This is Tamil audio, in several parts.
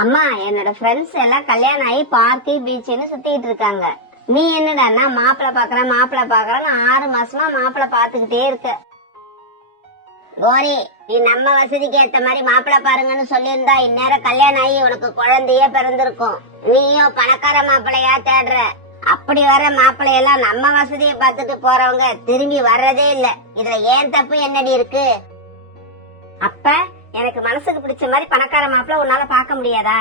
அம்மா, என்னோட ஃப்ரெண்ட்ஸ் எல்லாம் கல்யாணம் ஆகி பார்க்கு பீச்சுன்னு சுத்திட்டு இருக்காங்க. நீ என்னடா மாப்பிள்ள பாக்குறேன்னு 6 மாசமா மாப்பிள்ள பாத்துக்கிட்டே இருக்க. கோரி, நீ நம்ம வசதிக்கு ஏத்த மாதிரி மாப்பிள்ள பாருங்கன்னு சொல்லியிருந்தா இந்நேரம் கல்யாணம் ஆகி உனக்கு குழந்தையே பிறந்திருக்கும். நீயும் பணக்கார மாப்பிள்ளையா தேடுற. அப்படி வர மாப்பிள்ளையெல்லாம் நம்ம வசதியை பார்த்துட்டு போறவங்க திரும்பி வர்றதே இல்ல. இதுல ஏன் தப்பு என்னடி இருக்கு? அப்ப எனக்கு மனசுக்கு பிடிச்ச மாதிரி பணக்கார மாப்பிள்ள உன்னால பாக்க முடியாதா?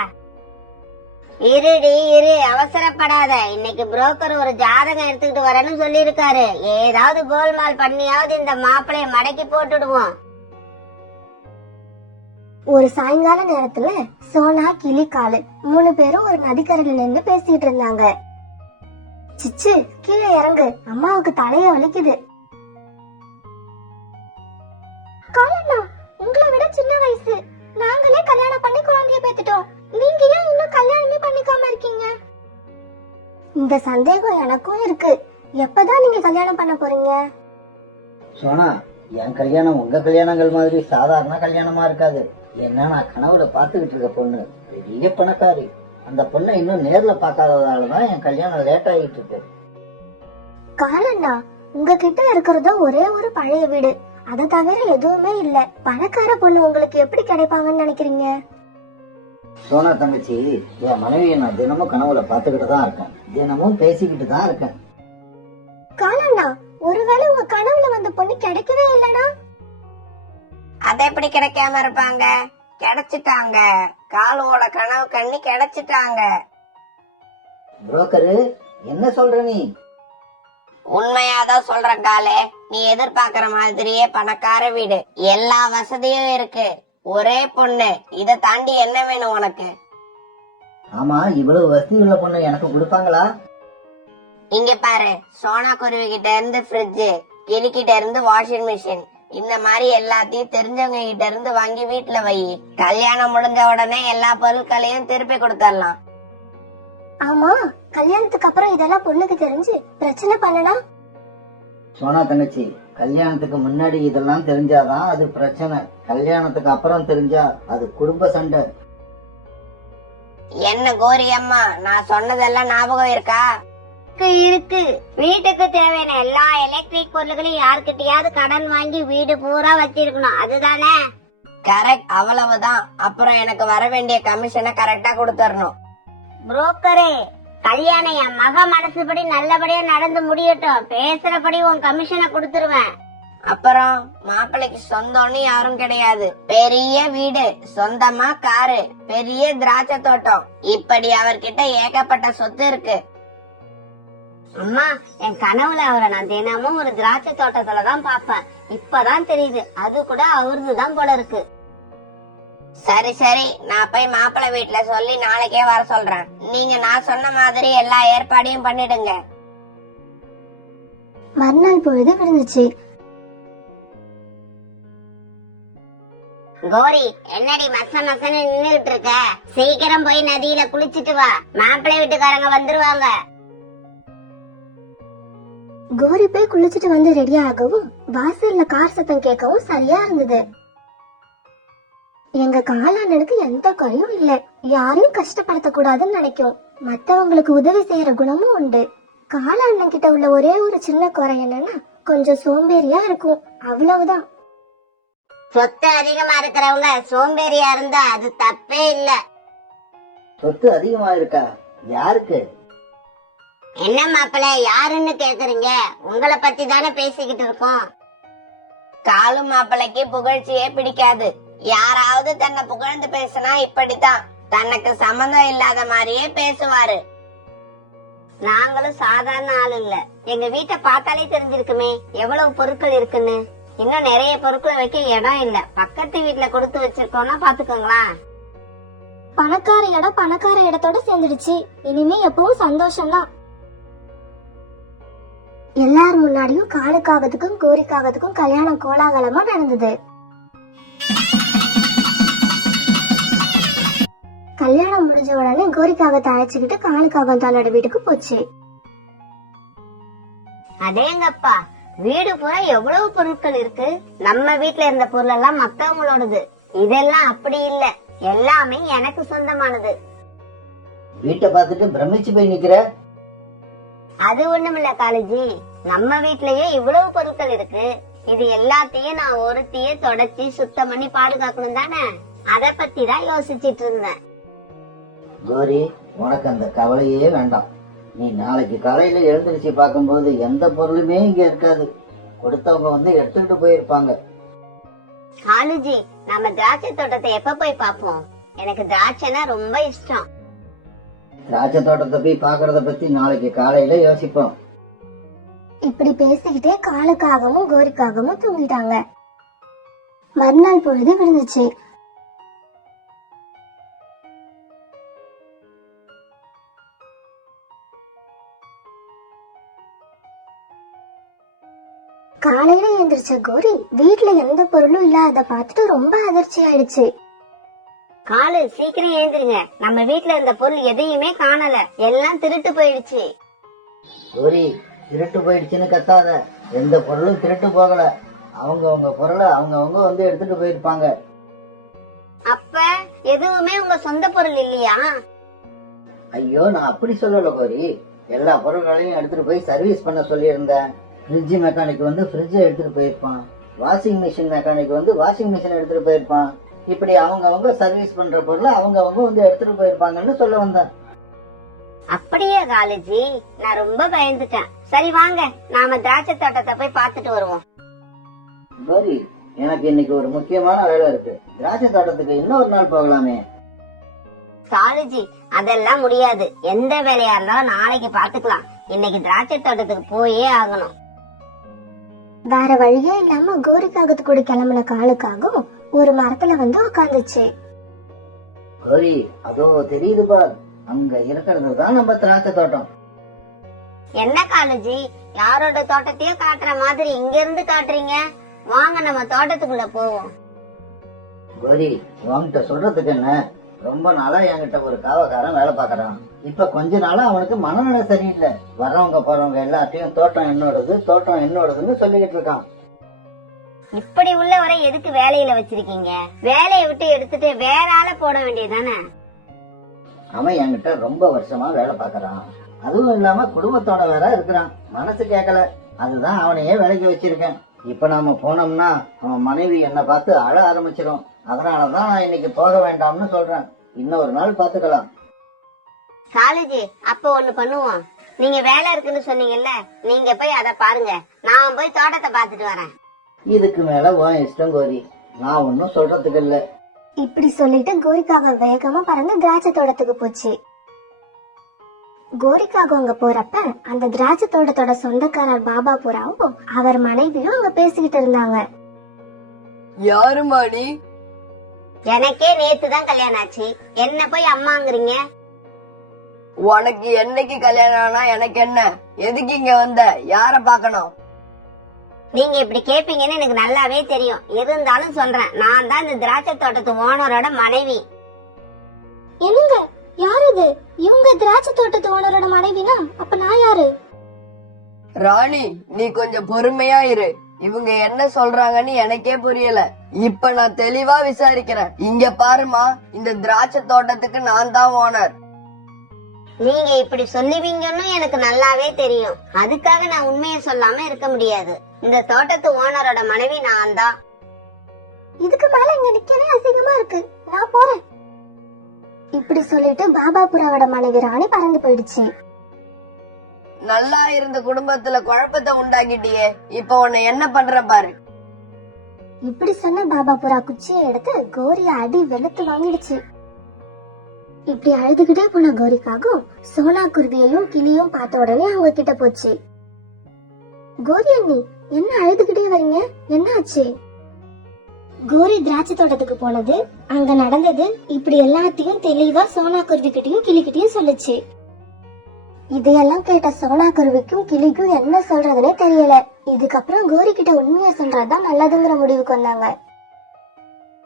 இருடி இரு, அவசரப்படாத. இன்னைக்கு புரோக்கர் ஒரு ஜாதகம் எடுத்துக்கிட்டு வரேன்னு சொல்லி இருக்காரு. ஏதாவது கோல்மால் பண்ணியாவது இந்த மாப்பிளைய மடக்கி போட்டுடுவோம். ஒரு சாயங்கால நேரத்துல சோனா, கிளி, காலு 3 பேரும் ஒரு நதிக்கரையில நின்று பேசிட்டு இருந்தாங்க. சிச்சு, கீழே இறங்கு, அம்மாவுக்கு தலைய வலிக்குது. காலண்ணா, உங்களை விட சின்ன வயசு. நாங்களே கல்யாணம் பண்ணி குழந்தைய பெத்துட்டோம். நீங்க ஏன் இன்னும் கல்யாணமே பண்ணிக்காம இருக்கீங்க? இந்த சந்தேகம் எனக்கும் இருக்கு. எப்பதான் நீங்க கல்யாணம் பண்ண போறீங்க? சோனா, என் கல்யாணம் உங்க கல்யாணங்கள் மாதிரி சாதாரண கல்யாணமா இருக்காது. ஏன்னா நான் கனவுல பாத்துக்கிட்டு இருக்க பொண்ணு பெரிய பணக்காரி. அந்த பொண்ணை இன்னும் நேர்ல பாக்காததாலதான் என் கல்யாணம் லேட் ஆகிட்டு இருக்கு. காலண்ணா, உங்ககிட்ட இருக்கிறதோ ஒரே ஒரு பழைய வீடு, அதை தவிர எதுவுமே இல்ல. பணக்கார பொண்ணு உங்களுக்கு எப்படி கிடைப்பாங்கன்னு நினைக்கிறீங்க? சோனா தங்கச்சி, என் மனைவியை நான் தினமும் கனவுல பாத்துக்கிட்டு தான் இருக்கேன். தினமும் பேசிக்கிட்டு தான் இருக்கேன். காலண்ணா, ஒருவேளை உங்க கனவுல வந்த பொண்ணு கிடைக்கவே இல்லனா? அதை எப்படி கிடைக்காம இருப்பாங்க? கிடைச்சிட்டாங்க. காலுவோட கனவு கண்ணி கிடைச்சிட்டாங்க. புரோக்கரு, என்ன சொல்ற நீ? உண்மையாதான் சொல்றேன் காலே. நீ எதிர்பார்க்கிற மாதிரியே பணக்கார வீடு, எல்லா வசதியும் இருக்கு. ஒரே பொண்ணு, இத தாண்டி என்ன வேணும் உனக்கு? ஆமா, இவ்வளவு வசதி உள்ள பொண்ணு எனக்கு கொடுப்பாங்களா? இங்க பாரு, சோனா குருவி கிட்ட இருந்து ஃப்ரிட்ஜ், கிளி கிட்ட இருந்து வாஷிங் மிஷின், இந்த மாதிரி எல்லாத்தையும் தெரிஞ்சவங்க கிட்ட இருந்து வாங்கி வீட்டுல வை. கல்யாணம் முடிஞ்ச உடனே எல்லா பொருட்களையும் திருப்பி கொடுத்துடலாம். ஆமா, கல்யாணத்துக்கு அப்புறம் இதெல்லாம் பொண்ணுக்கு தெரிஞ்சு பிரச்சனை பண்ணனா? சோனா தங்கச்சி, கல்யாணத்துக்கு முன்னாடி இதெல்லாம் தெரிஞ்சாதான் அது பிரச்சனை. கல்யாணத்துக்கு அப்புறம் தெரிஞ்சா அது குடும்ப சண்டை. என்ன கோரி அம்மா, நான் சொன்னதெல்லாம் ஞாபகம் இருக்கா? இருக்கு. வீட்டுக்கு தேவையான எல்லா எலக்ட்ரிக் பொருள்களையும் யாருக்கிட்டயாவது கடன் வாங்கி வீடு பூரா வச்சிருக்கணும், அதுதானே? கரெக்ட், அவ்வளவுதான். அப்புறம் எனக்கு வர வேண்டிய கமிஷனை கரெக்டா கொடுத்துடணும். புரோக்கரே, கல்யாணம் என் மக மனசுபடி நல்லபடியா நடந்து முடியட்டும். பேசுறபடி உன் கமிஷனை கொடுத்துருவேன். அப்புறம் மாப்பிள்ளைக்கு சொந்தம்னு யாரும் கிடையாது. பெரிய வீடு, சொந்தமா காரு, பெரிய திராட்சை தோட்டம், இப்படி அவர்கிட்ட ஏகப்பட்ட சொத்து இருக்கு. அம்மா, என் கனவுல அவரை நான் தினமும் ஒரு திராட்சை தோட்டத்துலதான் பாப்பேன். இப்பதான் தெரியுது அது கூட அவருதுதான் போல இருக்கு. சரி சரி, நான் போய் மாப்பிள்ளை வீட்டுல சொல்லி நாளைக்கே வர சொல்றேன். நீங்க நான் சொன்ன மாதிரி எல்லா ஏற்பாடையும் பண்ணிடுங்க. மறுநாள் பொழுது விழுந்துச்சு. கோரி, என்னடி மசன்னு நின்னுட்டு இருக்க? சீக்கிரம் போய் நதியில குளிச்சிட்டு வா, மாப்பிள்ளை வீட்டுக்காரங்க வந்துருவாங்க. கோரி போய் குளிச்சுட்டு வந்து ரெடி ஆகவும் வாசல்ல கார் சத்தம் கேட்கவும் சரியா இருந்தது. எங்க காலாண்டனுக்கு எந்த குறையும் இல்ல. யாரையும் கஷ்டப்படுத்த கூடாதுன்னு நினைக்கும். மத்தவங்களுக்கு உதவி செய்யற குணமும் உண்டு. காலாண்டன் கிட்ட உள்ள ஒரே ஒரு சின்ன குறை என்னன்னா கொஞ்சம் சோம்பேறியா இருக்கும், அவ்வளவுதான். சொத்து அதிகமா இருக்கிறவங்க சோம்பேறியா இருந்தா அது தப்பே இல்ல. சொத்து அதிகமா இருக்கா? யாருக்கு? என்ன மாப்பிள்ள, யாருன்னு கேக்குறீங்க? உங்களை பத்தி தானே பேசிக்கிட்டு இருக்கோம். காலு மாப்பிள்ளைக்கு புகழ்ச்சியே பிடிக்காது. யாராவது தன்னை புகழ்ந்து பேசினா இப்படித்தான், தனக்கு சம்பந்தம் இல்லாத மாதிரியே பேசுவாரு. நாங்களும் சாதாரண ஆள் இல்ல. எங்க வீட்டை பார்த்தாலே தெரிஞ்சிருக்குமே எவ்வளவு பொருட்கள் இருக்குன்னு. இன்னும் நிறைய பொருட்கள் வைக்க இடம் இல்ல. பக்கத்து வீட்டுல கொடுத்து வச்சிருக்கோம்னா பாத்துக்கோங்களா. பணக்கார இடம் பணக்கார இடத்தோட சேர்ந்துடுச்சு. இனிமே எப்பவும் சந்தோஷம்தான். எல்லார் முன்னாடியும் காலுக்காகத்துக்கும் கோரிக்காகத்துக்கும் கல்யாணம் கோலாகலமா நடந்தது. கல்யாணம் முடிஞ்ச உடனே கோரிக்காகத்தை அழைச்சுக்கிட்டு காலுக்காகம் தன்னோட வீட்டுக்கு போச்சு. அதேங்கப்பா, வீடு பூரா எவ்வளவு பொருட்கள் இருக்கு. நம்ம வீட்டுல இருந்த பொருள் எல்லாம் மத்தவங்களோடது. இதெல்லாம் அப்படி இல்ல, எல்லாமே எனக்கு சொந்தமானது. வீட்டை பார்த்துட்டு பிரமிச்சு போய் நிக்கிற. அது ஒண்ணுமில்ல காலேஜி, நம்ம வீட்லயே இவ்வளவு பொருட்கள் இருக்கு. இது எல்லாத்தையும் நான் ஒருத்தியே தொடச்சி சுத்தம் பண்ணி பாதுகாக்கணும் தானே. அத பத்தி தான் யோசிச்சிட்டு இருந்தேன். கோரி, உனக்கு அந்த கவலையே வேண்டாம். நீ நாளைக்கு காலையில எழுந்திருச்சு பார்க்கும்போது எந்த பொருளுமே இங்க இருக்காது. கொடுத்தவங்க வந்து எடுத்துக்கிட்டு போயிருப்பாங்க. காலேஜி, நம்ம திராட்சை தோட்டத்தை எப்ப போய் பாப்போம்? எனக்கு திராட்சைனா ரொம்ப இஷ்டம். திராட்சை தோட்டத்தை போய் பாக்குறத பத்தி நாளைக்கு காலையில யோசிப்போம். இப்படி பேசிக்கிட்டே காலுக்காகவும் கோரிக்காகவும் தூங்கிட்டாங்க. மறுநாள் பொழுது விழுந்துச்சு. காலையில எழுந்திரிச்ச கோரி வீட்டுல எந்த பொருளும் இல்லாத பார்த்துட்டு ரொம்ப அதிர்ச்சி ஆயிடுச்சு. காலு, சீக்கிரம் எழுந்திருங்க. நம்ம வீட்ல இருந்த பொருள் எதையுமே காணல, எல்லாம் திருட்டு போயிடுச்சு. கோரி, திருட்டு போயிடுச்சுன்னு கத்தாத. எந்த பொருளும் திருட்டு போகல. அவங்க பொருளை அவங்க வந்து எடுத்துட்டு போயிருப்பாங்க. அப்ப எதுவுமே உங்க சொந்த பொருள் இல்லையா? ஐயோ, நான் அப்படி சொல்லல கோரி. எல்லா பொருட்களையும் எடுத்துட்டு போய் சர்வீஸ் பண்ண சொல்லியிருந்தேன். ஃப்ரிட்ஜ் மெக்கானிக் வந்து ஃப்ரிட்ஜை எடுத்துட்டு போயிருப்பான். வாஷிங் மிஷின் மெக்கானிக் வந்து வாஷிங் மிஷின் எடுத்துட்டு போயிருப்பான். இப்படி அவங்க சர்வீஸ் பண்ற பொருளை அவங்க வந்து எடுத்துட்டு போயிருப்பாங்கன்னு சொல்ல வந்தேன். அப்படியே காலேஜி, நான் ரொம்ப பயந்துட்டேன். சரி வாங்க, நாம திராட்சை தோட்டத்தை போய் பார்த்துட்டு வருவோம். கோரி, எனக்கு இன்னைக்கு ஒரு முக்கியமான வேலை இருக்கு. திராட்சை தோட்டத்துக்கு இன்னொரு நாள் போகலாமே. காலேஜி, அதெல்லாம் முடியாது. எந்த வேலையா இருந்தாலும் நாளைக்கு பாத்துக்கலாம். இன்னைக்கு திராட்சை தோட்டத்துக்கு போயே ஆகணும். வேற வழியே இல்லாம கோரிக்காகத்து கூட கிளம்புன காலுக்காகவும் ஒரு மரத்துல வந்து உட்காந்துச்சு. கோரி, அதோ தெரியுது பார், அங்க இருக்கிறது தான் நம்ம திராட்சை தோட்டம். என்ன காலேஜி, யாரோட தோட்டத்தையும் காட்டுற மாதிரி இங்க இருந்து காட்டுறீங்க? வாங்க, நம்ம தோட்டத்துக்குள்ள போவோம். கோரி, உன்கிட்ட சொல்றதுக்கு என்ன? ரொம்ப நாளா என்கிட்ட ஒரு காவக்காரன் வேலை பாக்குறான். இப்ப கொஞ்ச நாளா அவனுக்கு மனநிலை சரியில்லை. வர்றவங்க போறவங்க எல்லாத்தையும் தோட்டம் என்னோடதுன்னு சொல்லிக்கிட்டு இருக்கான். இப்படி உள்ளவரை எதுக்கு வேலையில வச்சிருக்கீங்க? வேலையை விட்டு எடுத்துட்டு வேற ஆளை போட வேண்டியதானே? அவன் என்கிட்ட ரொம்ப வருஷமா வேலை பாக்குறான். அதுவும் இல்லாம குடும்பத்தோட வேற இருக்கிறான். மனசு கேட்கல. அதுதான் அவனையே வேலைக்கு வச்சிருக்கேன். இப்ப நாம போனோம்னா அவன் மனைவி என்ன பார்த்து அழ ஆரம்பிச்சிடும். அதனாலதான் நான் இன்னைக்கு போக வேண்டாம்னு சொல்றேன். இன்னொரு நாள் பாத்துக்கலாம். காலேஜி, அப்ப ஒண்ணு பண்ணுவோம். நீங்க வேலை இருக்குன்னு சொன்னீங்கல்ல, நீங்க போய் அத பாருங்க. நான் போய் தோட்டத்தை பாத்துட்டு வரேன். இதுக்கு மேல உன் இஷ்டம் கோரி. நான் ஒன்னும் சொல்றதுக்கு இல்ல. இப்படி சொல்லிட்டு கோரிக்காக வேகமா பறந்து திராட்சை தோட்டத்துக்கு போச்சு. கோரிக்காக அங்க போறப்ப அந்த திராட்சை தோட்டத்தோட சொந்தக்காரர் பாபா புறாவும் அவர் மனைவியும் அங்க பேசிக்கிட்டு இருந்தாங்க. யாருமா நீ? எனக்கே நேத்து தான் கல்யாணம் ஆச்சு, என்ன போய் அம்மாங்கிறீங்க? உனக்கு என்னைக்கு கல்யாணம் ஆனா எனக்கு என்ன? எதுக்கு இங்க வந்த? யார பாக்கணும்? நீங்க இப்படி கேப்பீங்கன்னு எனக்கு நல்லாவே தெரியும். இருந்தாலும் சொல்றேன், நான் தான் இந்த திராட்சை தோட்டத்து ஓனரோட மனைவி. என்னங்க, யாரு இது? இவங்க திராட்சை தோட்டத்து ஓனரோட மனைவினா அப்ப நான் யாரு? ராணி, நீ கொஞ்சம் பொறுமையா இரு. இவங்க என்ன சொல்றாங்கன்னு எனக்கே புரியல. இப்ப நான் தெளிவா விசாரிக்கிறேன். இங்க பாருமா, இந்த திராட்சை தோட்டத்துக்கு நான் தான் ஓனர். நீங்க இப்படி சொல்லுவீங்கன்னு எனக்கு நல்லாவே தெரியும். அதுக்காக நான் உண்மையை சொல்லாம இருக்க முடியாது. இந்த தோட்டத்து ஓனரோட மனைவி நான் தான். இதுக்கு மேல இங்க நிக்கவே அசிங்கமா இருக்கு, நான் போறேன். இப்படி சொல்லிட்டு பாபா புறாவோட மனைவி ராணி பறந்து போயிடுச்சு. நல்லா இருந்த குடும்பத்துல குழப்பத்தை உண்டாக்கிட்டியே, இப்ப உன்னை என்ன பண்ற பாரு. இப்படி சொன்ன பாபா புறா குச்சியை எடுத்து கோரிய அடி வெளுத்து வாங்கிடுச்சு. இப்படி அழுதுகிட்டே போன கோரிக்காகவும் சோனா குருவியையும் கிளியும் பார்த்த உடனே அவங்க கிட்ட போச்சு. கோரி அண்ணி, என்ன அழுதுகிட்டே வரீங்க? என்ன ஆச்சு? கோரி திராட்சை தோட்டத்துக்கு போனது, அங்க நடந்தது, இப்படி எல்லாத்தையும் தெளிவா சோனா குருவி கிட்டையும் கிளிக்கிட்டையும் சொல்லுச்சு. இதையெல்லாம் கேட்ட சோனா குருவிக்கும் கிளிக்கும் என்ன சொல்றதுன்னே தெரியல. இதுக்கப்புறம் கோரி கிட்ட உண்மையை சொல்றதுதான் நல்லதுங்கிற முடிவுக்கு வந்தாங்க.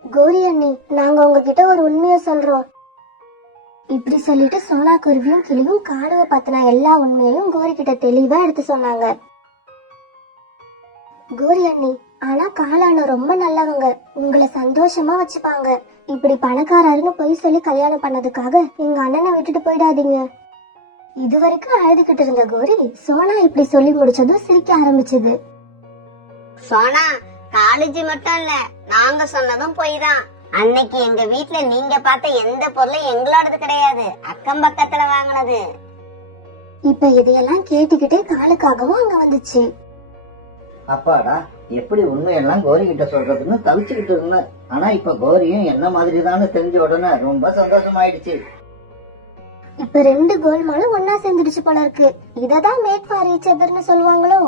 கோரி அண்ணி, நாங்க உங்ககிட்ட ஒரு உண்மையை சொல்றோம். இப்படி சொல்லிட்டு சோனா குருவியும் கிளியும் காணுவ பத்தின எல்லா உண்மையையும் கோரி கிட்ட தெளிவா எடுத்து சொன்னாங்க. கோரி அண்ணி, ஆனா காளான ரொம்ப நல்லவங்க, உங்களை சந்தோஷமா வச்சுப்பாங்க. இப்படி பணக்காரருன்னு பொய் சொல்லி கல்யாணம் பண்ணதுக்காக எங்க அண்ணனை விட்டுட்டு போயிடாதீங்க. இதுவரைக்கும் அழுதுகிட்டு இருந்த கோரி சோனா இப்படி சொல்லி முடிச்சதும் சிரிக்க ஆரம்பிச்சது. சோனா, காலேஜ் மட்டும் இல்ல, நாங்க சொன்னதும் பொய் தான். அன்னைக்கு எங்க வீட்ல நீங்க பார்த்த எந்த பொருளும் எங்களோடது கிடையாது, அக்கம் பக்கத்துல வாங்கினது. இப்ப இதையெல்லாம் கேட்டுக்கிட்டே காலுக்காகவும் அங்க வந்துச்சு. அப்பாடா, எப்படி உண்மையெல்லாம் கோரி கிட்ட சொல்றதுன்னு தவிச்சுக்கிட்டு இருந்தேன். ஆனா இப்ப கோரியும் என்ன மாதிரிதான்னு தெரிஞ்ச உடனே ரொம்ப சந்தோஷமாயிடுச்சு. இப்ப 2 கோல்மாலும் ஒன்னா சேர்ந்துடுச்சு போல இருக்கு. இததான் மேட் ஃபார் ஈச் அதர்னு சொல்லுவாங்களோ.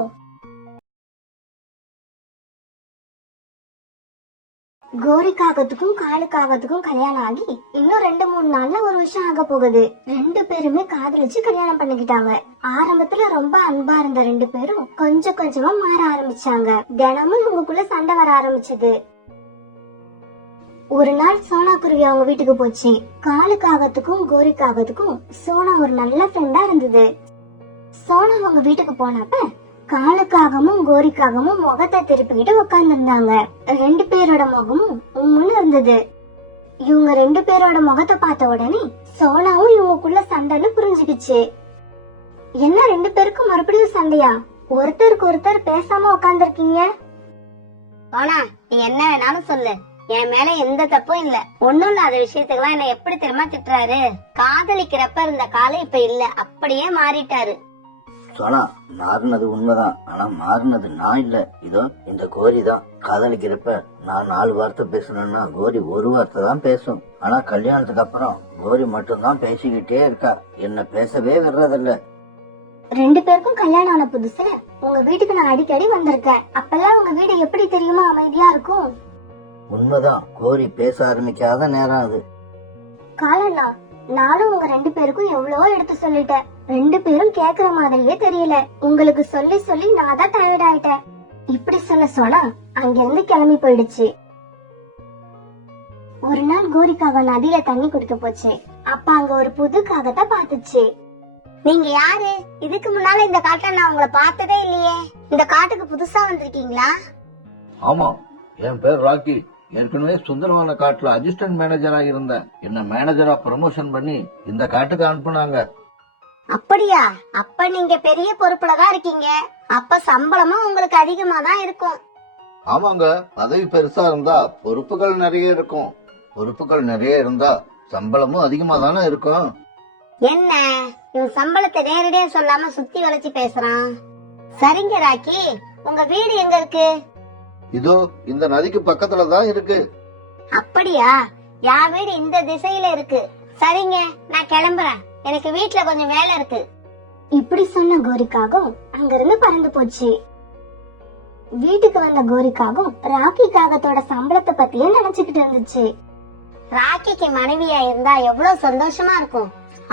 கோரிக்காகத்துக்கும் காலுக்காகத்துக்கும் கல்யாணம் ஆகி இன்னும் 2-3 நாள்ல ஒரு வருஷம் ஆக போகுது. 2 பேருமே காதலிச்சு கல்யாணம் பண்ணிக்கிட்டாங்க. ஆரம்பத்துல ரொம்ப அன்பா இருந்த 2 பேரும் கொஞ்சம் கொஞ்சமா மாற ஆரம்பிச்சாங்க. தினமும் இவங்களுக்குள்ள சண்டை வர ஆரம்பிச்சது. ஒரு நாள் சோனா குருவி அவங்க வீட்டுக்கு போச்சு. காலுக்காகத்துக்கும் கோரிக்காகத்துக்கும் சோனா ஒரு நல்ல ஃப்ரெண்டா இருந்தது. சோனா அவங்க வீட்டுக்கு போனப்ப காலுக்காகவும் கோரிக்காகவும் முகத்தை திருப்பிக்கிட்டு உட்கார்ந்து இருந்தாங்க. 2 பேரோட முகமும் உம்முன்னு இருந்தது. இவங்க 2 பேரோட முகத்தை பார்த்த உடனே சோனாவும் இவங்களுக்குள்ள சண்டைன்னு புரிஞ்சுக்கிச்சு. என்ன 2 பேருக்கும் மறுபடியும் சண்டையா? ஒருத்தருக்கு ஒருத்தர் பேசாம உட்கார்ந்து இருக்கீங்க. சோனா, நீ என்ன வேணாலும் சொல்லு, என் மேல எந்த தப்பும் இல்ல. ஒண்ணும் இல்லாத விஷயத்துக்கெல்லாம் என்ன எப்படி தெரியுமா திட்டுறாரு? காதலிக்கிறப்ப இருந்த காலம் இப்ப இல்ல, அப்படியே மாறிட்டாரு. சோனா, மாறினது உண்மைதான். ஆனா மாறினது நான் இல்ல. இதோ இந்த கோரி தான். காதலிக்கிறப்ப நான் 4 வார்த்தை பேசணும்னா கோரி 1 வார்த்தை தான் பேசும். ஆனா கல்யாணத்துக்கு அப்புறம் கோரி மட்டும்தான் பேசிக்கிட்டே இருக்கா. என்ன பேசவே விடுறதில்ல. 2 பேருக்கும் கல்யாணம் ஆன புதுசுல உங்க வீட்டுக்கு நான் அடிக்கடி வந்திருக்கேன். அப்பெல்லாம் உங்க வீடு எப்படி தெரியுமா அமைதியா இருக்கும். உண்மைதான், கோரி பேச ஆரம்பிக்காத நேரம் அது. காலண்ணா, நானும் உங்க 2 பேருக்கும் எவ்வளவோ எடுத்து சொல்லிட்டேன். 2 பேரும் கேக்குற மாதிரியே தெரியல. உங்களுக்கு சொல்லி சொல்லி நான் தான் டயர்ட் ஆயிட்டேன். இப்படி சொன்ன சோனா அங்கிருந்து கிளம்பி போயிடுச்சு. ஒரு நாள் கோரிக்காக நதியில தண்ணி குடிக்க போச்சு. அப்ப அங்க ஒரு புது காகத்தை பாத்துச்சு. நீங்க யாரு? இதுக்கு முன்னால இந்த காட்டுல நான் உங்களை பார்த்ததே இல்லையே. இந்த காட்டுக்கு புதுசா வந்திருக்கீங்களா? ஆமா, என் பேர் ராக்கி. ஏற்கனவே சுந்தரமான காட்டுல அசிஸ்டன்ட் மேனேஜரா இருந்தேன். என்ன மேனேஜரா ப்ரமோஷன் பண்ணி இந்த காட்டுக்கு அனுப்புனாங்க. அப்படியா? அப்ப நீங்க பெரிய பொறுப்புலதான் இருக்கீங்க. அப்ப சம்பளமும் உங்களுக்கு அதிகமா தான் இருக்கும். ஆமாங்க, பதவி பெருசா இருந்தா பொறுப்புகள் நிறைய இருக்கும். பொறுப்புகள் நிறைய இருந்தா சம்பளமும் அதிகமா தானே இருக்கும். என்ன இவன் சம்பளத்தை நேரடியா சொல்லாம சுத்தி வளைச்சு பேசுறான். சரிங்க ராக்கி, உங்க வீடு எங்க இருக்கு? இதோ இந்த நதிக்கு பக்கத்துல தான் இருக்கு. அப்படியா? என் வீடு இந்த திசையில இருக்கு. சரிங்க, நான் கிளம்புறேன். எனக்கு வீட்டுல கொஞ்சம் வேலை இருக்கு. இப்படி சொன்ன கோரிக்காகவும் அங்கிருந்து பறந்து போச்சு. வீட்டுக்கு வந்த கோரிக்காகவும் ராக்கி காகத்தோட சம்பளத்தை பத்தியே நினைச்சுக்கிட்டு இருந்துச்சு. ராக்கிக்கு மனைவியா இருந்தா எவ்வளவு சந்தோஷமா இருக்கும்.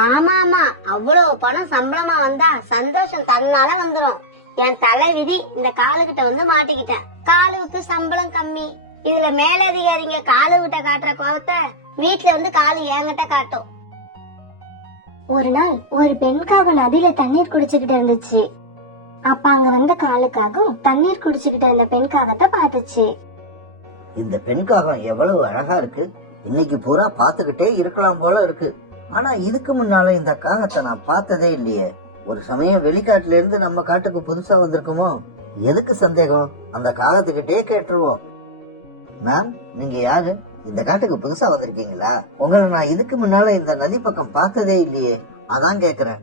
ஆமா ஆமா, அவ்வளவு பணம் சம்பளமா வந்தா சந்தோஷம் தன்னால வந்துரும். என் தலை விதி இந்த காலுகிட்ட வந்து மாட்டிக்கிட்டேன். காலுவுக்கு சம்பளம் கம்மி. இதுல மேலதிகாரிங்க காலுகிட்ட காட்டுற கோவத்தை வீட்டுல வந்து காலு என்கிட்ட காட்டும். ஒரு நாள் ஒரு பெண்காக நதியில தண்ணீர் குடிச்சுக்கிட்டு இருந்துச்சு. அப்ப அங்க வந்த காலுக்காகவும் தண்ணீர் குடிச்சுக்கிட்டு இருந்த பெண்காகத்தை பாத்துச்சு. இந்த பெண்காகம் எவ்வளவு அழகா இருக்கு. இன்னைக்கு பூரா பாத்துக்கிட்டே இருக்கலாம் போல இருக்கு. ஆனா இதுக்கு முன்னால இந்த காகத்தை நான் பார்த்ததே இல்லையே. ஒரு சமயம் வெளிக்காட்டுல இருந்து நம்ம காட்டுக்கு புதுசா வந்திருக்குமோ? எதுக்கு சந்தேகம்? அந்த காகத்துக்கிட்டே கேட்டுருவோம். மேம், நீங்க யாரு? இந்த காட்டுக்கு புதுசா வந்திருக்கீங்களா? உங்களை நான் இதுக்கு முன்னால இந்த நதி பக்கம் பார்த்ததே இல்லையே, அதான் கேக்குறேன்.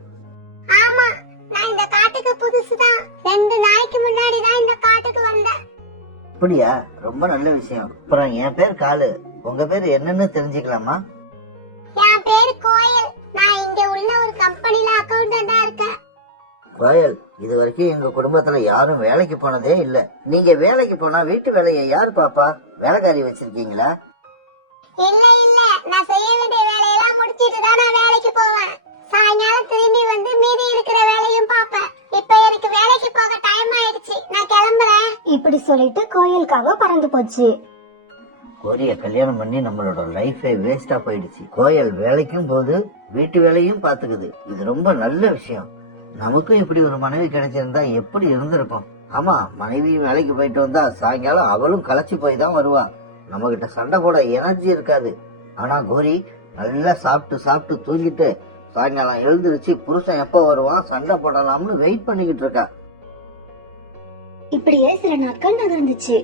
ஆமா, நான் இந்த காட்டுக்கு புதுசுதான். 2 நாளைக்கு முன்னாடி தான் இந்த காட்டுக்கு வந்தேன். அப்படியா? ரொம்ப நல்ல விஷயம். அப்புறம் என் பேர் காலு. உங்க பேர் என்னன்னு தெரிஞ்சுக்கலாமா? என் பேரு கோயல். நான் இங்க உள்ள ஒரு கம்பெனில அக்கவுண்டண்டா இருக்கேன். கோயல், இது வரைக்கும் எங்க குடும்பத்துல யாரும் வேலைக்கு போனதே இல்ல. நீங்க வேலைக்கு போனா வீட்டு வேலையை யார் பாப்பா? வேலைக்காரி வச்சிருக்கீங்களா? இல்ல இல்ல, நான் செய்ய வேண்டிய வேலையெல்லாம் முடிச்சிட்டு தான் நான் வேலைக்கு போவேன். சாயங்காலம் திரும்பி வந்து மீதி இருக்கிற வேலையும் பாப்பேன். இப்ப எனக்கு வேலைக்கு போக டைம் ஆயிடுச்சு, நான் கிளம்புறேன். இப்படி சொல்லிட்டு கோயிலுக்காக பறந்து போச்சு. கோரிய கல்யாணம் பண்ணி நம்மளோட லைஃபே வேஸ்டா போயிடுச்சு. கோயல் வேலைக்கும் போது வீட்டு வேலையும் பாத்துக்குது. இது ரொம்ப நல்ல விஷயம். நமக்கும் இப்படி ஒரு மனைவி கிடைச்சிருந்தா எப்படி இருந்திருக்கும். ஆமா, மனைவியும் வேலைக்கு போயிட்டு வந்தா சாயங்காலம் அவளும் களைச்சு போய் தான் வருவா. நம்ம கிட்ட சண்டை போட எனர்ஜி இருக்காது. ஆனா கோரி நல்லா சாப்பிட்டு சாப்பிட்டு தூங்கிட்டு சாயங்காலம் எழுந்திருச்சு புருஷன் எப்ப வருவான் சண்டை போடலாம்னு வெயிட் பண்ணிக்கிட்டு இருக்கா. இப்படியே சில நாட்கள் நகர்ந்துச்சு.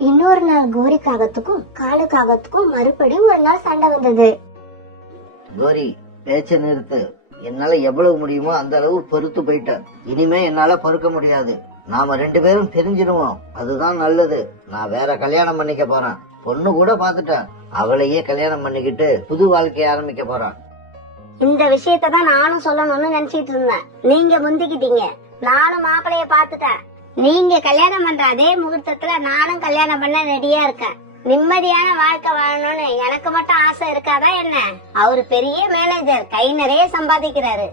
இன்னொரு நாள் கோரிக்காகத்துக்கும் காலுக்காகத்துக்கும் மறுபடியும் ஒரு நாள் சண்டை வந்தது. கோரி, பேச்ச நிறுத்து. என்னால எவ்வளவு முடியுமோ அந்த அளவு பொறுத்து போயிட்டேன். இனிமே என்னால பொறுக்க முடியாது. நாம 2 பேரும் பிரிஞ்சிருவோம், அதுதான் நல்லது. நான் வேற கல்யாணம் பண்ணிக்க போறேன். பொண்ணு கூட பாத்துட்டேன். அவளையே கல்யாணம் பண்ணிக்கிட்டு புது வாழ்க்கைய ஆரம்பிக்க போறான். இந்த விஷயத்த தான் நானும் சொல்லணும்னு நினைச்சிட்டு இருந்தேன். நீங்க முந்திக்கிட்டீங்க. நானும் மாப்பிளைய பாத்துட்டேன். நீங்க கல்யாணம் பண்ற அதே முகூர்த்தத்துல நானும் கல்யாணம் பண்ண ரெடியா இருக்கேன். நிம்மதியான வாழ்க்கை வாழணும்னு எனக்கு மட்டும் ஆசை இருக்காதா என்ன? அவரு பெரிய மேனேஜர், கை நிறைய சம்பாதிக்கிறாரு.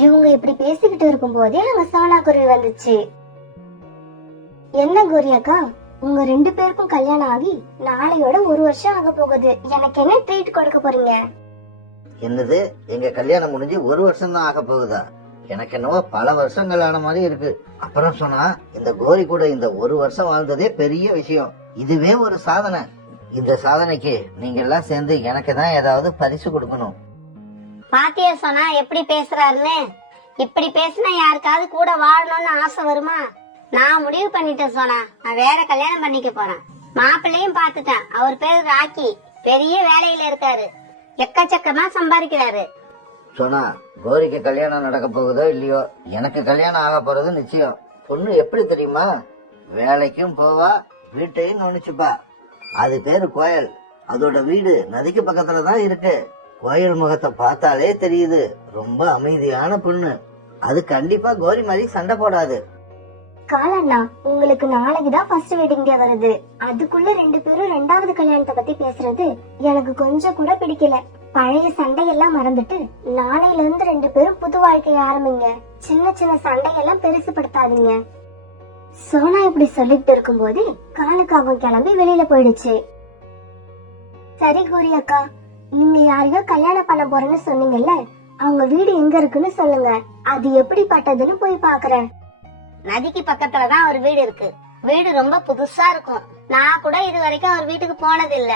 இவங்க இப்படி பேசிக்கிட்டு இருக்கும் போதே அங்க சோனா குருவி வந்துச்சு. என்ன கோரி அக்கா, உங்க 2 பேருக்கும் கல்யாணம் ஆகி நாளையோட 1 வருஷம் ஆக போகுது. எனக்கு என்ன ட்ரீட் கொடுக்க போறீங்க? என்னது, எங்க கல்யாணம் முடிஞ்சு 1 வருஷம் தான் ஆக போகுதா? எனக்கு என்னவோ பல வருஷங்கள் ஆன மாதிரி இருக்கு. அப்புறம் சொன்னா, இந்த கோரி கூட இந்த 1 வருஷம் வாழ்ந்ததே பெரிய விஷயம். இதுவே ஒரு சாதனை. இந்த சாதனைக்கு நீங்க எல்லாம் சேர்ந்து எனக்கு தான் ஏதாவது பரிசு கொடுக்கணும். பாத்தியா சொன்னா எப்படி பேசுறாருன்னு? இப்படி பேசினா யாருக்காவது கூட வாழணும்னு ஆசை வருமா? நான் முடிவு பண்ணிட்டேன் சொன்னா, நான் வேற கல்யாணம் பண்ணிக்க போறேன். மாப்பிள்ளையும் பாத்துட்டேன். அவர் பேரு ராக்கி, பெரிய வேலையில இருக்காரு, எக்கச்சக்கமா சம்பாதிக்கிறாரு. சொன்னா, கோரிக்கு கல்யாணம் நடக்க போகுதோ இல்லையோ, எனக்கு கல்யாணம் ஆக போறது நிச்சயம். பொண்ணு எப்படி தெரியுமா? வேலைக்கும் போவா, வீட்டையும் நோனிச்சுப்பா. அது பேரு கோயல். அதோட வீடு நதிக்கு பக்கத்துல தான் இருக்கு. கோயல் முகத்தை பார்த்தாலே தெரியுது, ரொம்ப அமைதியான பொண்ணு. அது கண்டிப்பா கோரி மாதிரி சண்டை போடாது. காலண்ணா, உங்களுக்கு நாளைக்குதான் ஃபர்ஸ்ட் வெட்டிங் டே வருது. அதுக்குள்ள 2 பேரும் 2வது கல்யாணத்தை பத்தி பேசுறது எனக்கு கொஞ்சம் கூட பிடிக்கல. பழைய சண்டையெல்லாம் மறந்துட்டு நாளையில இருந்து 2 பேரும் புது வாழ்க்கைய ஆரம்பிங்க. சின்ன சின்ன சண்டையெல்லாம் பெருசுப்படுத்தாதீங்க. சோனா இப்படி சொல்லிட்டு இருக்கும் போது காலுக்காகவும் கிளம்பி வெளியில போயிடுச்சு. சரி கோரி அக்கா, நீங்க யாரையோ கல்யாணம் பண்ண போறேன்னு சொன்னீங்கல்ல, அவங்க வீடு எங்க இருக்குன்னு சொல்லுங்க. அது எப்படிப்பட்டதுன்னு போய் பாக்குறேன். நதிக்கு பக்கத்துலதான் ஒரு வீடு இருக்கு. வீடு ரொம்ப புதுசா இருக்கும். நான் கூட இது வரைக்கும் அவர் வீட்டுக்கு போனது இல்ல.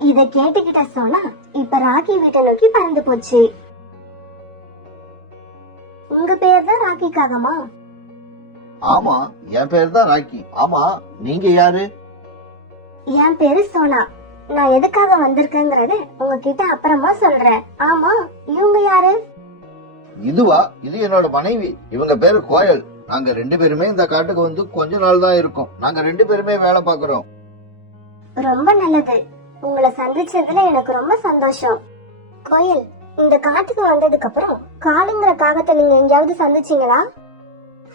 இத கேட்டுக்கிட்ட சோனா இப்ப ராக்கி வீட்டை நோக்கி பறந்து போச்சு. உங்க பேர் தான் ராக்கிக்காகமா? ஆமா, என் பேர் தான் ராக்கி. ஆமா, நீங்க யாரு? என் பேரு சோனா. நான் எதுக்காக வந்திருக்கேங்கறது உங்ககிட்ட அப்புறமா சொல்றேன். ஆமா, இவங்க யாரு? இதுவா? இது என்னோட மனைவி. இவங்க பேரு கோயல். நாங்க 2 பேருமே இந்த காட்டுக்கு வந்து கொஞ்ச நாள் தான் இருக்கோம். நாங்க 2 பேருமே வேலை பாக்குறோம். ரொம்ப நல்லது. உங்களை சந்திச்சதுல எனக்கு ரொம்ப சந்தோஷம். கோயல், இந்த காட்டுக்கு வந்ததுக்கு அப்புறம் காலுங்கிற காகத்தை நீங்க எங்கேயாவது சந்திச்சீங்களா?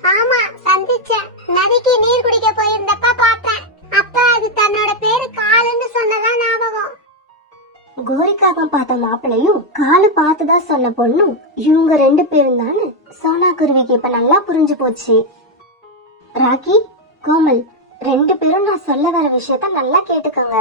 ஆமா, சந்திச்சேன். நதிக்கு நீர் குடிக்க போயிருந்தப்ப பார்த்தேன். அப்ப அது தன்னோட பேரு காலுன்னு சொன்னதா ஞாபகம். கோரிக்காகம் பார்த்த மாப்பிளையும் காலு பார்த்துதான் சொன்ன பொண்ணும் இவங்க 2 பேரும் தானு சோனா குருவிக்கு இப்ப நல்லா புரிஞ்சு போச்சு. ராக்கி, கோமல், 2 பேரும் நான் சொல்ல வர விஷயத்த நல்லா கேட்டுக்கோங்க.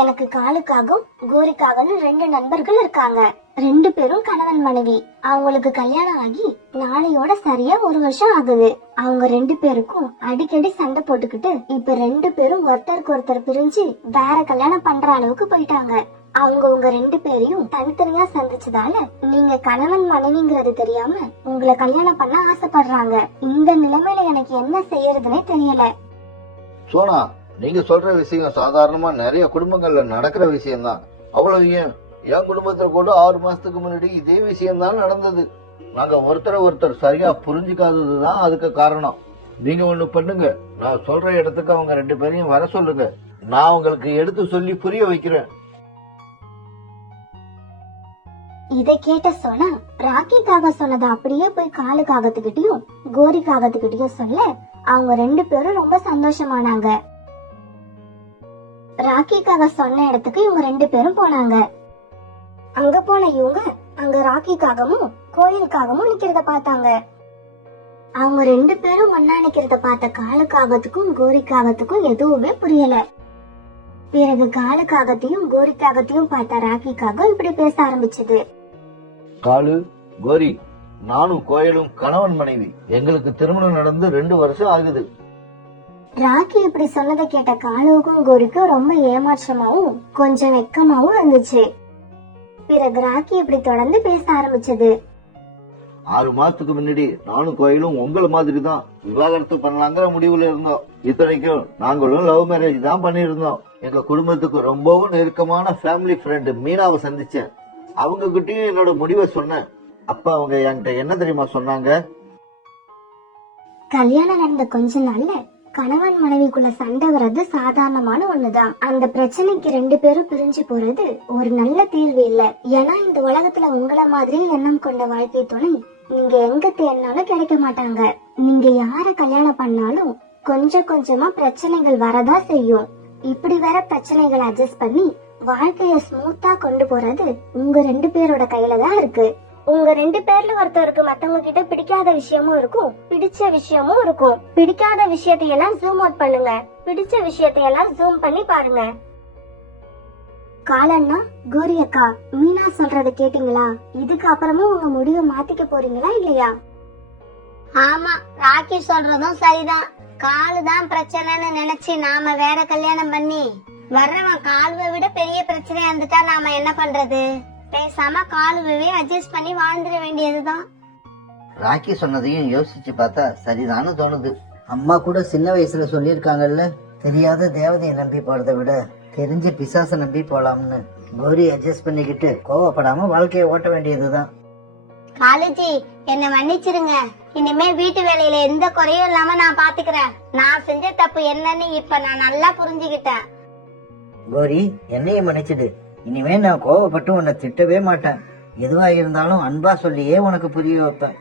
எனக்கு காலுக்காகவும் கோரிக்காகன்னு 2 நண்பர்கள் இருக்காங்க. 2 பேரும் கணவன் மனைவி. அவங்களுக்கு கல்யாணம் ஆகி நாளையோட சரியா 1 வருஷம் ஆகுது. அவங்க 2 பேருக்கும் அடிக்கடி சண்டை போட்டுக்கிட்டு இப்ப 2 பேரும் ஒருத்தருக்கு ஒருத்தர் பிரிஞ்சு வேற கல்யாணம் பண்ற அளவுக்கு போயிட்டாங்க. அவங்க உங்க 2 பேரையும் தனித்தனியா சந்திச்சதால நீங்க கணவன் மனைவிங்கிறது தெரியாம உங்களை கல்யாணம் பண்ண ஆசைப்படுறாங்க. இந்த நிலைமையில எனக்கு என்ன செய்யறதுன்னே தெரியல. சோனா, நீங்க சொல்ற விஷயம் சாதாரணமா நிறைய குடும்பங்கள்ல நடக்கிற விஷயம் தான். அவ்வளவு ஏன், என் குடும்பத்துல கூட 6 மாசத்துக்கு முன்னாடி இதே விஷயம் தான் நடந்தது. நாங்க ஒருத்தரை ஒருத்தர் சரியா புரிஞ்சுக்காததுதான் அதுக்கு காரணம். நீங்க ஒண்ணு பண்ணுங்க, நான் சொல்ற இடத்துக்கு அவங்க 2 பேரையும் வர சொல்லுங்க. நான் உங்களுக்கு எடுத்து சொல்லி புரிய வைக்கிறேன். இதை கேட்ட சோனா ராக்கிக்காக சொன்னதை அப்படியே போய் காலு காகத்துக்கிட்டயும் கோரி காகத்துக்கிட்டயும் சொல்ல அவங்க 2 பேரும் ரொம்ப சந்தோஷமானாங்க. ராக்கிக்காக சொன்ன இடத்துக்கு இவங்க 2 பேரும் போனாங்க. அங்க போன இவங்க அங்க ராக்கிக்காகவும் கோயிலுக்காகவும் நிக்கிறத பார்த்தாங்க. அவங்க 2 பேரும் ஒன்னா நிக்கிறத பார்த்த காலுக்காகத்துக்கும் கோரிக்காகத்துக்கும் எதுவுமே புரியல. பிறகு காலுக்காகத்தையும் கோரிக்காகத்தையும் பார்த்த ராக்கிக்காக இப்படி பேச ஆரம்பிச்சது. காலு, கோரி, நானும் கோயிலும் கணவன் மனைவி. எங்களுக்கு திருமணம் நடந்து 2 வருஷம் ஆகுது. ராக்கி இப்படி சொன்னதை கேட்ட காலுவுக்கும் கோரிக்கும் ரொம்ப ஏமாற்றமாவும் கொஞ்சம் வெக்கமாவும் இருந்துச்சு. பிறகு ராக்கி இப்படி தொடர்ந்து பேச ஆரம்பிச்சது. 6 மாசத்துக்கு முன்னாடி நானும் கோயிலும் உங்களை மாதிரி தான் விவாகரத்து பண்ணலாங்கிற முடிவுல இருந்தோம். இத்தனைக்கும் நாங்களும் லவ் மேரேஜ் தான் பண்ணியிருந்தோம். எங்க குடும்பத்துக்கு ரொம்பவும் நெருக்கமான ஃபேமிலி ஃப்ரெண்டு மீனாவை சந்திச்சேன். அவங்க கிட்டயும் என்னோட முடிவை சொன்னேன். அப்ப அவங்க என்கிட்ட என்ன தெரியுமா சொன்னாங்க? கல்யாணம் நடந்த கொஞ்ச நாள்ல கணவன் மனைவிக்குள்ள சண்டை வர்றது சாதாரணமான ஒண்ணுதான். அந்த பிரச்சனைக்கு 2 பேரும் பிரிஞ்சு போறது ஒரு நல்ல தீர்வு இல்ல. ஏன்னா இந்த உலகத்துல உங்கள மாதிரி எண்ணம் கொண்ட வாழ்க்கை துணை நீங்க எங்க தேடினாலும் கிடைக்க மாட்டாங்க. நீங்க யார கல்யாணம் பண்ணாலும் கொஞ்சம் கொஞ்சமா பிரச்சனைகள் வரதா செய்யும். இப்படி வர பிரச்சனைகளை அட்ஜஸ்ட் பண்ணி வாழ்க்கைய ஸ்மூத்தா கொண்டு போறது உங்க 2 பேரோட கையில தான் இருக்கு. உங்க 2 பேர்ல ஒருத்தருக்கு மத்தவங்க கிட்ட பிடிக்காத விஷயமும் இருக்கும், பிடிச்ச விஷயமும் இருக்கும். பிடிக்காத விஷயத்தையெல்லாம் ஜூம் அவுட் பண்ணுங்க, பிடிச்ச விஷயத்தையெல்லாம் ஜூம் பண்ணி பாருங்க. காலண்ணா, கோரி அக்கா, மீனா சொல்றத கேட்டீங்களா? இதுக்கு அப்புறமும் உங்க முடிவை மாத்திக்க போறீங்களா இல்லையா? ஆமா, ராக்கி சொல்றதும் சரிதான். காலுதான் பிரச்சனைன்னு நினைச்சு நாம வேற கல்யாணம் பண்ணி வர்றவன் காலுவை விட பெரிய பிரச்சனையா இருந்துட்டா நாம என்ன பண்றது? பேசாம காலுவே அட்ஜஸ்ட் பண்ணி வாழ்ந்துட வேண்டியதுதான். ராக்கி சொன்னதையும் யோசிச்சு பார்த்தா சரிதான்னு தோணுது. அம்மா கூட சின்ன வயசுல சொல்லியிருக்காங்கல்ல, தெரியாத தேவதையை நம்பி போறதை விட தெரிஞ்ச பிசாசை நம்பி போலாம்னு. கோரி அட்ஜஸ்ட் பண்ணிக்கிட்டு கோவப்படாம வாழ்க்கையை ஓட்ட வேண்டியதுதான். காலேஜி, என்ன மன்னிச்சிருங்க. இனிமே வீட்டு வேலையில எந்த குறையும் இல்லாம நான் பாத்துக்கிறேன். நான் செஞ்ச தப்பு என்னன்னு இப்ப நான் நல்லா புரிஞ்சுக்கிட்டேன். கோரி, என்னையும் மன்னிச்சிடு. இனிமே நான் கோவப்பட்டு உன்னை திட்டவே மாட்டேன். எதுவா இருந்தாலும் அன்பா சொல்லியே உனக்கு புரிய வைப்பேன்.